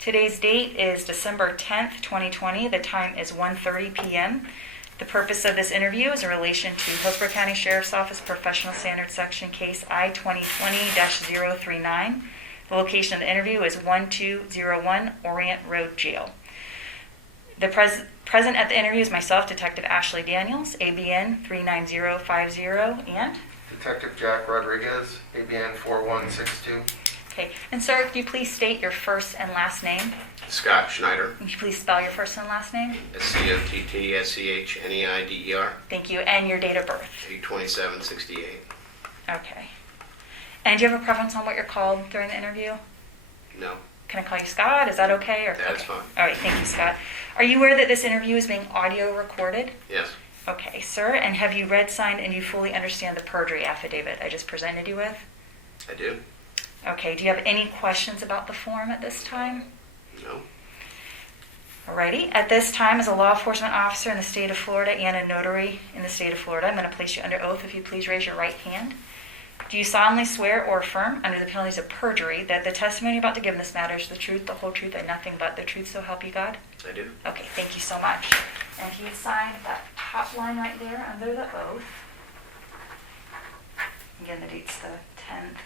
Today's date is December 10th, 2020. The time is 1:30 p.m. The purpose of this interview is in relation to Hillsborough County Sheriff's Office Professional Standards Section Case I-2020-039. The location of the interview is 1201 Orient Road Jail. The present at the interview is myself, Detective Ashley Daniels, ABN 39050, and Detective Jack Rodriguez, ABN 4162. Okay, and sir, could you please state your first and last name? Scott Schneider. Could you please spell your first and last name? Scottschneider. Thank you, and your date of birth? 8/27/68. Okay. And do you have a preference on what you're called during the interview? No, Can I call you Scott? Is that okay? Or, that's okay. fine. All right, thank you, Scott. Are you aware that this interview is being audio recorded? Yes, Okay, sir, and have you read, signed, and you fully understand the perjury affidavit I just presented you with? I do. Okay, do you have any questions about the form at this time? No. Alrighty, at this time, as a law enforcement officer in the state of Florida and a notary in the state of Florida, I'm going to place you under oath. If you please raise your right hand. Do you solemnly swear or affirm, under the penalties of perjury, that the testimony you're about to give in this matter is the truth, the whole truth, and nothing but the truth, so help you God? I do. Okay, thank you so much. And if you would sign that top line right there under the oath. Again, the date's the 10th.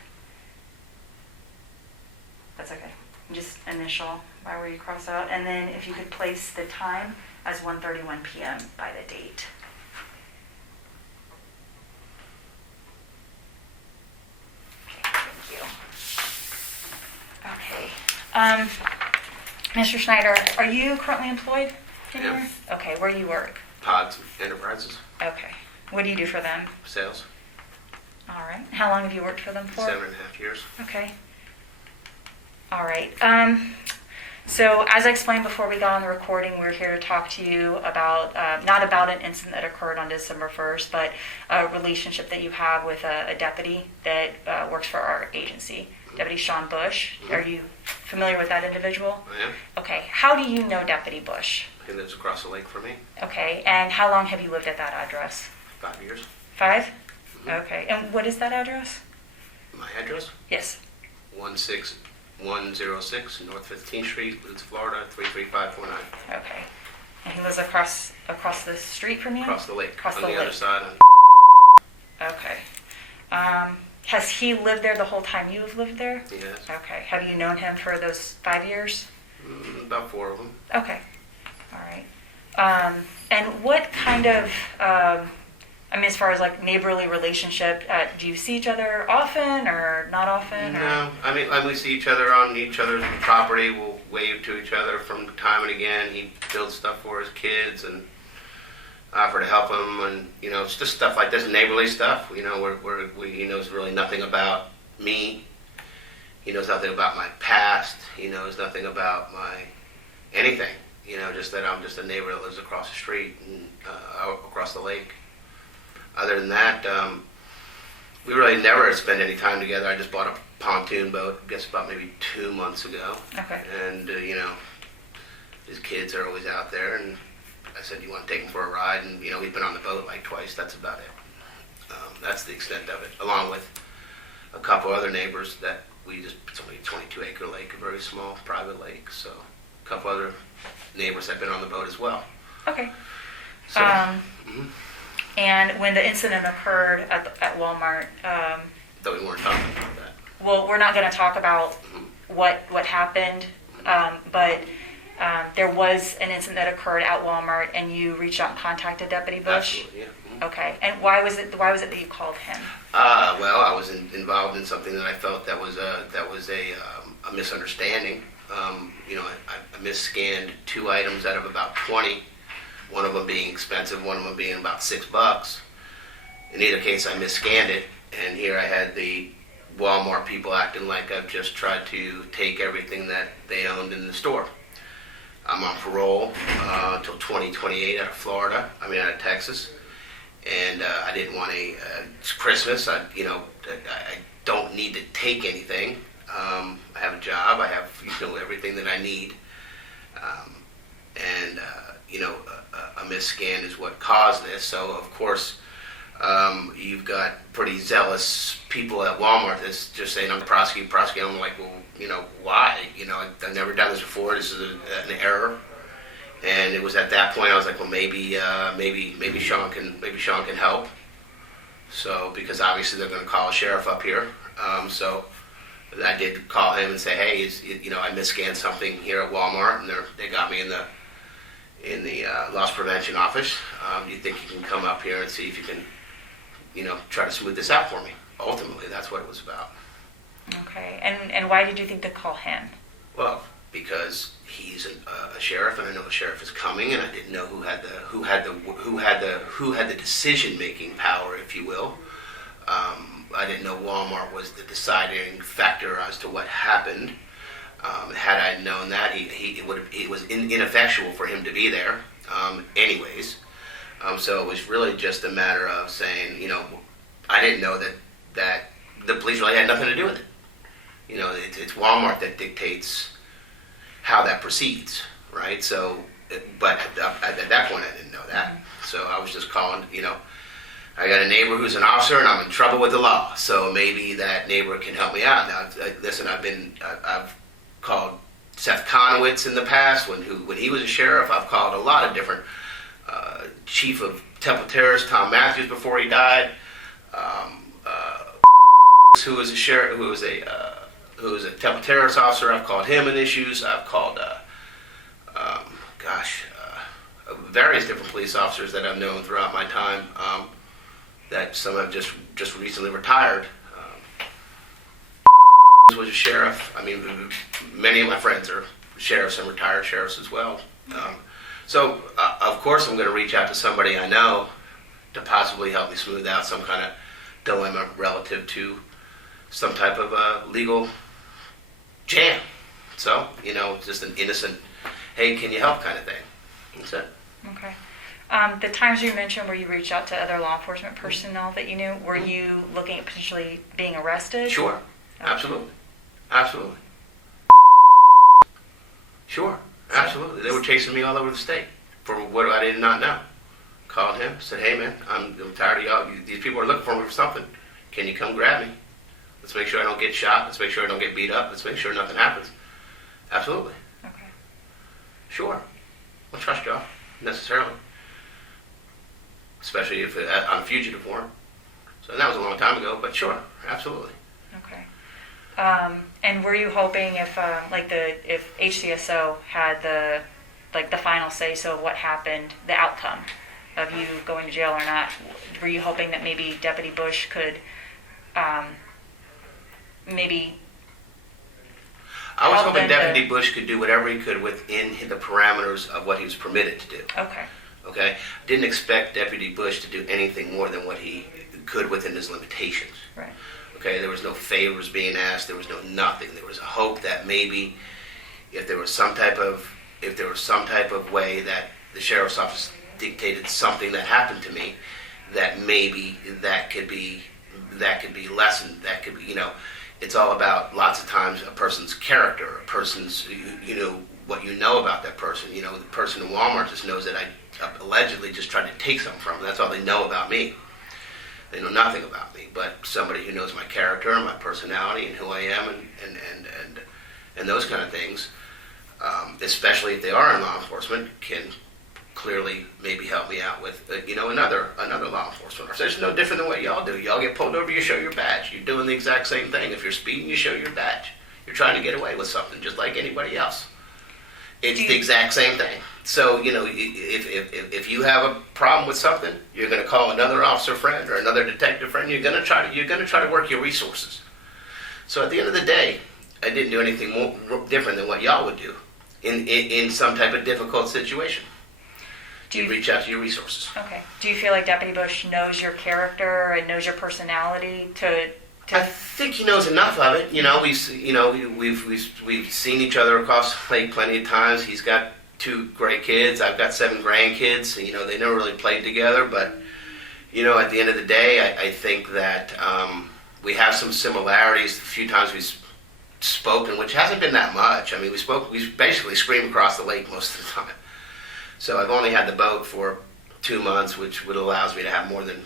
That's okay. Just initial by where you cross out. And then if you could place the time as 1:31 p.m. by the date. Okay, thank you. Okay. Mr. Schneider, are you currently employed anywhere? Yeah. Okay, where do you work? Pods Enterprises. Okay. What do you do for them? Sales. All right. How long have you worked for them for? 7.5 years. Okay. All right. So as I explained before we got on the recording, we're here to talk to you about, not about an incident that occurred on December 1st, but a relationship that you have with a deputy that works for our agency, Deputy Sean Bush. Mm-hmm. Are you familiar with that individual? I am. Okay. How do you know Deputy Bush? He lives across the lake from me. Okay. And how long have you lived at that address? 5 years. 5? Mm-hmm. Okay. And what is that address? My address? Yes. 16106 North 15th Street, Leeds, Florida 33549. Okay. And he lives across the street from you? Across the lake. Across on the the other lake. side. Okay. Has he lived there the whole time you've lived there? Yes. Okay. Have you known him for those 5 years? About 4 of them. Okay. All right. And what kind of, as far as like neighborly relationship, do you see each other often or not often? No, I mean we see each other on each other's property. We'll wave to each other from time and again. He builds stuff for his kids and offer to help him, and it's just stuff like this, neighborly stuff. He knows really nothing about me. He knows nothing about my past. He knows nothing about my anything. Just that I'm just a neighbor that lives across the street and across the lake. Other than that, we really never spend any time together. I just bought a pontoon boat, I guess about maybe 2 months ago. Okay. And, his kids are always out there, and I said, you want to take him for a ride? And, we've been on the boat like twice. That's about it. That's the extent of it, along with a couple other neighbors that it's only a 22-acre lake, a very small private lake. So a couple other neighbors have been on the boat as well. Okay. So, And when the incident occurred at Walmart, though we weren't talking about that. well, we're not going to talk about what happened, but there was an incident that occurred at Walmart, and you reached out and contacted Deputy Bush. Absolutely, yeah. Okay, and why was it that you called him? Well, I was involved in something that I felt that was a misunderstanding. I misscanned 2 items out of about 20. One of them being expensive, one of them being about $6. In either case, I misscanned it, and here I had the Walmart people acting like I've just tried to take everything that they owned in the store. I'm on parole until 2028 out of Texas, and I didn't want it's Christmas. I don't need to take anything. I have a job. I have everything that I need, and a misscan is what caused this. So of course, you've got pretty zealous people at Walmart that's just saying I'm the prosecutor. I'm like, well, why? I've never done this before. This is an error. And it was at that point I was like, well, maybe Sean can help. So because obviously they're going to call a sheriff up here. So I did call him and say, hey, I misscanned something here at Walmart, and they got me in the loss prevention office. Do you think you can come up here and see if you can, try to smooth this out for me? Ultimately, that's what it was about. Okay, and why did you think to call him? Well, because he's a sheriff, and I know the sheriff is coming, and I didn't know who had the decision-making power, if you will. I didn't know Walmart was the deciding factor as to what happened. Had I known that, it was ineffectual for him to be there, anyways. So it was really just a matter of saying, I didn't know that the police really had nothing to do with it. It's Walmart that dictates how that proceeds, right? So, but at that point, I didn't know that. So I was just calling, I got a neighbor who's an officer, and I'm in trouble with the law. So maybe that neighbor can help me out. Now, listen, I've called Seth Conowitz in the past when he was a sheriff. I've called a lot of different chief of Temple Terrace, Tom Matthews, before he died. Who was a sheriff, who was a Temple Terrace officer. I've called him in issues. I've called, various different police officers that I've known throughout my time. That some have just recently retired. Was a sheriff. I mean, many of my friends are sheriffs and retired sheriffs as well. So, of course, I'm going to reach out to somebody I know to possibly help me smooth out some kind of dilemma relative to some type of legal jam. So, just an innocent, hey, can you help kind of thing. That's it. Okay. The times you mentioned where you reached out to other law enforcement personnel that you knew, were you looking at potentially being arrested? Sure. Okay. Absolutely. Sure. Absolutely. They were chasing me all over the state for what I did not know. Called him, said, hey, man, I'm tired of y'all. These people are looking for me for something. Can you come grab me? Let's make sure I don't get shot. Let's make sure I don't get beat up. Let's make sure nothing happens. Absolutely. Okay. Sure. I'll trust y'all, necessarily. Especially if I'm a fugitive warrant. So that was a long time ago, but sure, absolutely. Okay. And were you hoping if HCSO had the final say so of what happened, the outcome of you going to jail or not? Were you hoping that maybe Deputy Bush could maybe? I was hoping Deputy Bush could do whatever he could within the parameters of what he was permitted to do. Okay. Okay? Didn't expect Deputy Bush to do anything more than what he could within his limitations. Right. Okay, there was no favors being asked. There was no nothing. There was a hope that maybe if there was some type of way that the sheriff's office dictated something that happened to me, that maybe that could be lessened. That could be, it's all about lots of times a person's character, a person's, what you know about that person. The person in Walmart just knows that I allegedly just tried to take something from them. That's all they know about me. They know nothing about me, but somebody who knows my character and my personality and who I am and those kind of things, especially if they are in law enforcement, can clearly maybe help me out with, another law enforcement officer. It's no different than what y'all do. Y'all get pulled over, you show your badge. You're doing the exact same thing. If you're speeding, you show your badge. You're trying to get away with something just like anybody else. It's the exact same thing. So, if you have a problem with something, you're going to call another officer friend or another detective friend. You're going to try to work your resources. So at the end of the day, I didn't do anything more different than what y'all would do in some type of difficult situation. You reach out to your resources. Okay. Do you feel like Deputy Bush knows your character and knows your personality to? I think he knows enough of it. We've seen each other across the lake plenty of times. He's got 2 great kids. I've got 7 grandkids. They never really played together, but at the end of the day, I think that we have some similarities. A few times we've spoken, which hasn't been that much. I mean, we basically scream across the lake most of the time. So I've only had the boat for 2 months, which allows me to have more than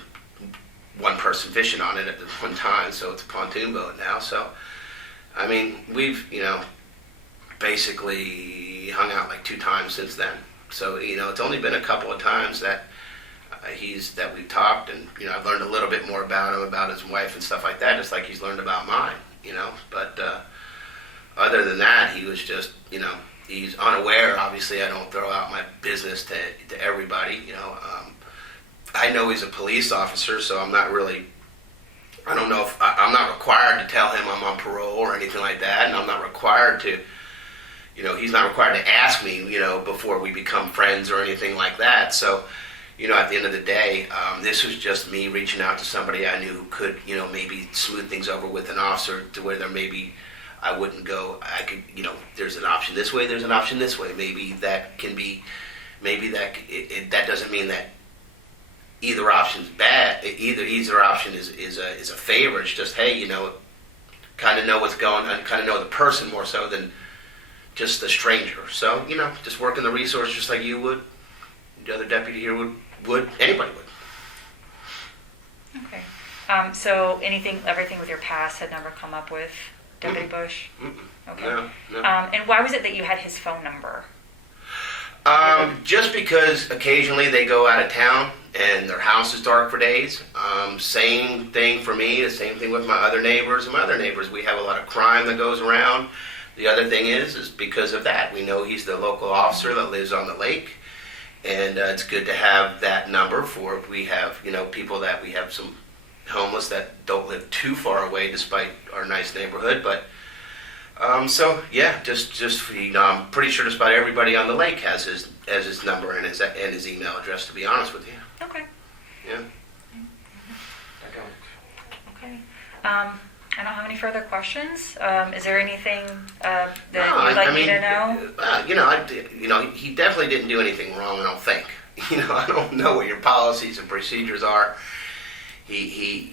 one person fishing on it at the one time. So it's a pontoon boat now. So, I mean, we've, basically hung out like 2 times since then. So, it's only been a couple of times that that we've talked, and, I've learned a little bit more about him, about his wife and stuff like that, just like he's learned about mine, But other than that, he was just, he's unaware. Obviously, I don't throw out my business to everybody, I know he's a police officer, so I'm not really, I don't know if, I'm not required to tell him I'm on parole or anything like that, and I'm not required to, he's not required to ask me, before we become friends or anything like that. So, at the end of the day, this was just me reaching out to somebody I knew who could, maybe smooth things over with an officer to where there maybe I wouldn't go, I could, there's an option this way, there's an option this way. Maybe that can be, that doesn't mean that either option's bad. Either option is a favor. It's just, hey, kind of know what's going on, kind of know the person more so than just a stranger. So, just working the resource just like you would, the other deputy here would, anybody would. Okay. So everything with your past had never come up with Deputy Bush? Okay. No. And why was it that you had his phone number? Just because occasionally they go out of town and their house is dark for days. Same thing for me, the same thing with my other neighbors. We have a lot of crime that goes around. The other thing is because of that, we know he's the local officer that lives on the lake. And it's good to have that number for if we have, people that we have some homeless that don't live too far away despite our nice neighborhood. But so yeah, just I'm pretty sure just about everybody on the lake has his number and his email address. To be honest with you. Okay. Yeah. Okay. I don't have any further questions. Is there anything that No, you'd like me to know? He definitely didn't do anything wrong. I don't think. I don't know what your policies and procedures are. He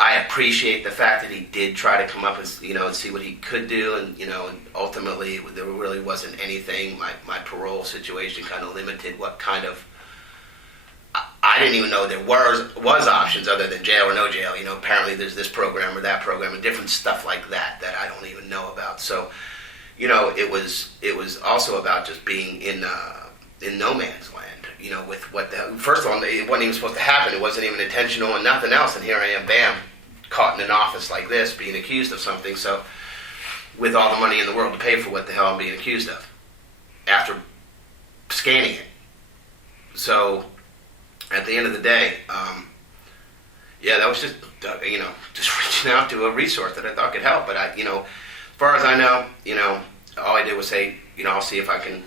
I appreciate the fact that he did try to come up and see what he could do, and ultimately there really wasn't anything. My parole situation kind of limited what kind of. I didn't even know there was options other than jail or no jail. Apparently there's this program or that program and different stuff like that I don't even know about. So, it was also about just being in no man's land. With first of all, it wasn't even supposed to happen. It wasn't even intentional and nothing else. And here I am, bam, caught in an office like this, being accused of something. So, with all the money in the world to pay for what the hell I'm being accused of, after scanning it. So. At the end of the day, that was just just reaching out to a resource that I thought could help. But as far as I know, all I did was say, I'll see if I can.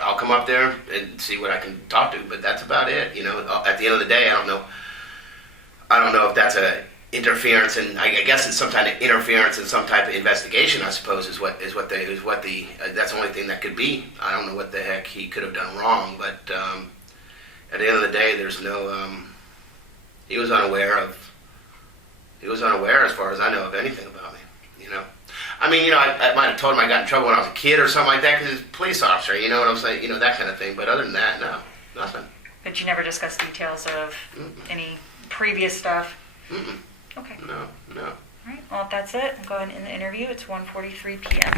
I'll come up there and see what I can talk to. But that's about it. At the end of the day, I don't know if that's a interference, and I guess it's some kind of interference in some type of investigation. I suppose is what that's the only thing that could be. I don't know what the heck he could have done wrong, but. At the end of the day, there's no. He was unaware, as far as I know, of anything about me. I might have told him I got in trouble when I was a kid or something like that because he's a police officer. You know what I'm saying? That kind of thing. But other than that, no, nothing. But you never discussed details of any previous stuff. Okay. No. All right. Well, if that's it, I'm going in the interview. It's 1:43 p.m.